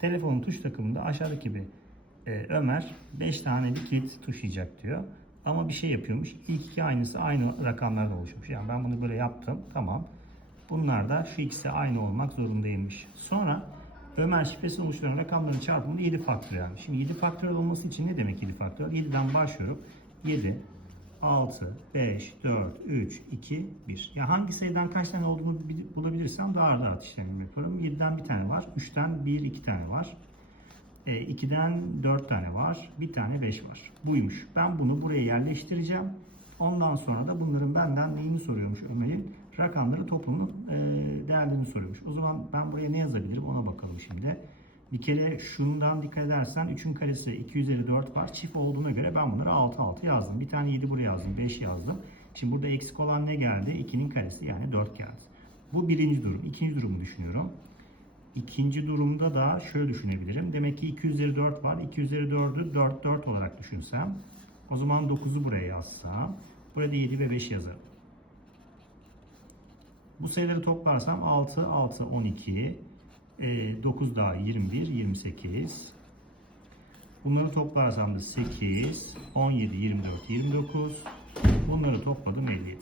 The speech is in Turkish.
Telefonun tuş takımında aşağıdaki gibi e, Ömer 5 tane bir kilit tuşlayacak diyor. Ama bir şey yapıyormuş. İlk iki aynısı aynı rakamlardan oluşmuş. Yani ben bunu böyle yaptım. Tamam. Bunlar da şu ikisi aynı olmak zorundaymış. Sonra Ömer şifresi oluşturan rakamların çarpımı 7 faktöriyel. Şimdi 7 faktöriyel olması için ne demek 7 faktöriyel? 7'den başlıyorum. 7, 6, 5, 4, 3, 2, 1. Ya hangi sayıdan kaç tane olduğunu bil- bulabilirsem daha rahat rahat işlem yapıyorum. 7'den bir tane var. 3'ten 1, 2 tane var. E, 2'den 4 tane var. Bir tane 5 var. Buymuş. Ben bunu buraya yerleştireceğim. Ondan sonra da bunların benden neyini soruyormuş Ömer'in? Rakamları toplamının e, değerlerini soruyormuş. O zaman ben buraya ne yazabilirim ona bakalım şimdi. Bir kere şundan dikkat edersen 3'ün karesi 2 üzeri 4 var. Çift olduğuna göre ben bunları 6 6 yazdım. Bir tane 7 buraya yazdım. 5 yazdım. Şimdi burada eksik olan ne geldi? 2'nin karesi yani 4 geldi. Bu birinci durum. İkinci durumu düşünüyorum. İkinci durumda da şöyle düşünebilirim. Demek ki 2 üzeri 4 var. 2 üzeri 4'ü 4 4 olarak düşünsem. O zaman 9'u buraya yazsam. Burada 7 ve 5 yazarım. Bu sayıları toplarsam 6, 6, 12, e, 9 daha 21, 28. Bunları toplarsam da 8, 17, 24, 29. Bunları topladım 57.